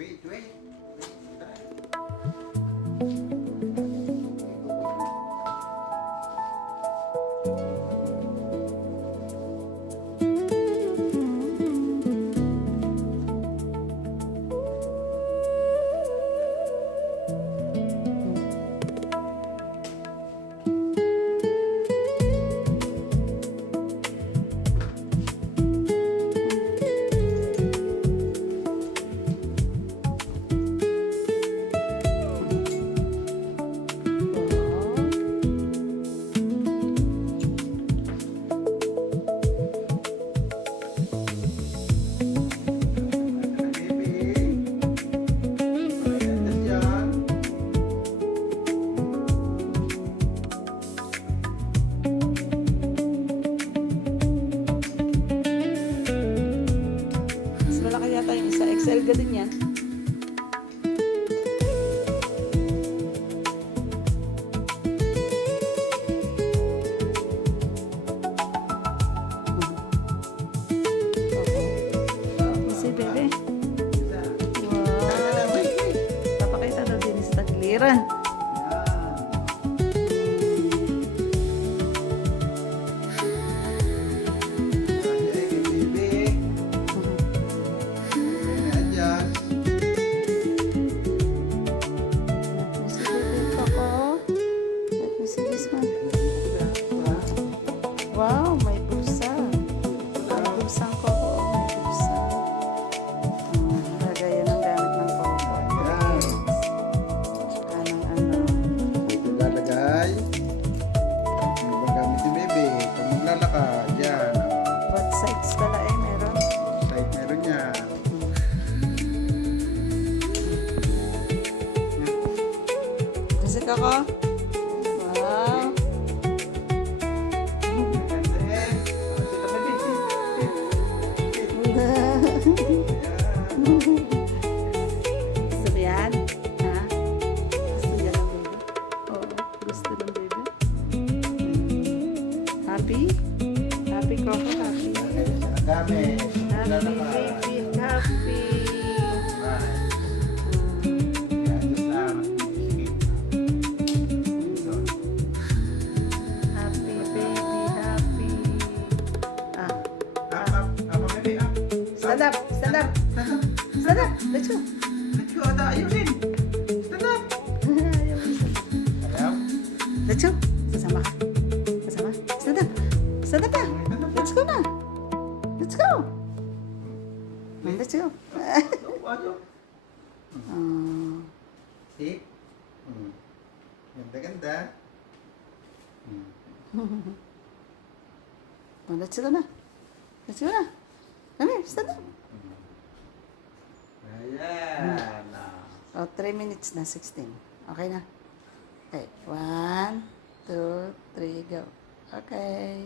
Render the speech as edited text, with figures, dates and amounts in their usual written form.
Wait, wait. XL ka din yan. Si bebe. Wow. Papakita daw din sa tagliran. Wow, may bulsa. Ang bulsang koko, may bulsa. Lagayan ng gamit ng koko. Tsaka ng ano. Ito lalagay. Ano bang gamit ni Bebe? Kung maglalakad, yan. What sides pala meron? Side meron niya. Kasi koko? Wow. Gusto mo yan? Ha? Gusto niya ng baby? Oo, gusto ng baby. Happy? Happy, Coco? Happy? Gamit. Happy, baby. Happy. Happy, baby. Happy. Stand up. Stand up. Stand up. Let's go. Ayaw mo stand up. Let's go. Sasama ka. Sasama. Stand up. Stand up na. Let's go na. Let's go. Let's go. See? Ganda-ganda. Let's go na. Let's go na. Come here. Stand up. Ayan. Oh, 3 minutes na, 16. Okay na? Okay. 1, 2, 3, go. Okay.